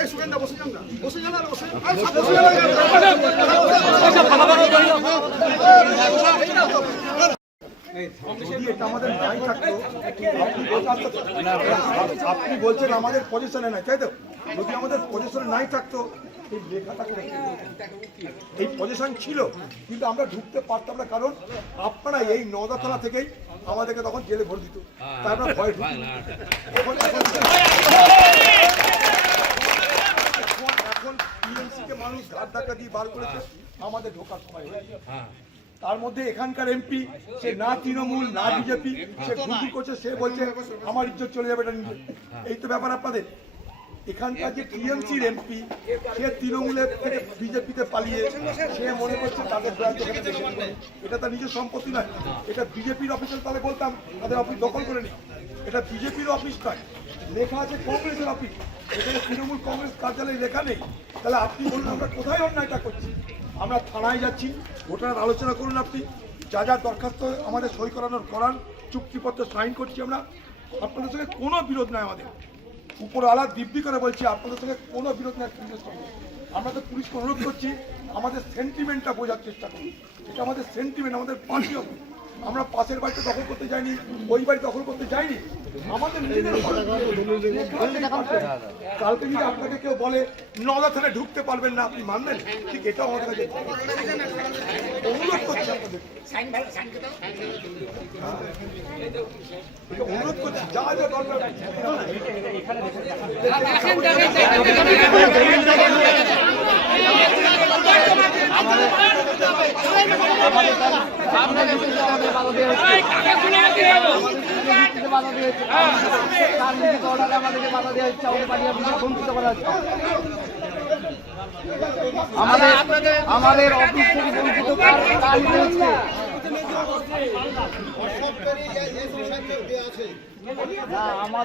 এই সুগন্ধা বসে যান না, বসে যান আর বসে আমাদের নাই থাকতো। আপনি বলছেন আমাদের পজিশনে নাই, তাই তো? যদি আমাদের পজিশনে নাই থাকতো এই লেখাটাকে এই পজিশন ছিল, কিন্তু আমরা ঢুকতে পারতাম না, কারণ আপনারা এই নওদা থানা থেকেই আমাদেরকে তখন জেলে ভরে দিত, তাই আমরা ভয় ঢুকি। এখন টিএমসিকে মানুষ ঘাট ধাক্কা দিয়ে বার করেছে, আমাদের ঢোকার সময় হয়েছে। তার মধ্যে এখানকার এমপি সে না তৃণমূল না বিজেপি, সে ঘুরঘুর করছে, সে বলছে আমার ইজ্জত চলে যাবে, এটা নিজে। এই তো ব্যাপার আপনাদের। এখানকার যে টিএমসির এমপি সে তৃণমূলের থেকে বিজেপিতে পালিয়ে সে মনে করছে তাদের এটা তার নিজের সম্পত্তি নয়, এটা বিজেপির অফিসের। তাহলে বলতাম তাদের অফিস দখল করে নি, এটা বিজেপির অফিস নয়, লেখা আছে কংগ্রেসের অফিস, এখানে তৃণমূল কংগ্রেস কার্যালয়ে লেখা নেই। তাহলে আপনি বলুন আমরা কোথায় অন্যায়টা করছি? আমরা থানায় যাচ্ছি, ভোটার আলোচনা করুন, আপনি যা যা দরখাস্ত আমাদের সই করানোর করান, চুক্তিপত্র সাইন করছি আমরা, আপনাদের সঙ্গে কোনো বিরোধ নাই আমাদের। উপর আলা দিব্যি করে বলছি আপনাদের সঙ্গে কোনো বিরোধ নাই। আমরা তো পুলিশকে অনুরোধ করছি আমাদের সেন্টিমেন্টটা বোঝার চেষ্টা করুন, এটা আমাদের সেন্টিমেন্ট, আমাদের পার্টি অফিস। আমরা পাশের বাড়িতে দখল করতে যাইনি, ওই বাড়ি দখল করতে যাইনি, আমাদের নিজেদের। কালকে যদি আপনাকে কেউ বলে নওদা থানায় ঢুকতে পারবেন না, আপনি মানবেন? ঠিক এটাও আমাদের কাছে অনুরোধ করছি, আপনাদের অনুরোধ করছি, যা যা দরকার আমাদের অফিস থেকে বঞ্চিত আমাদের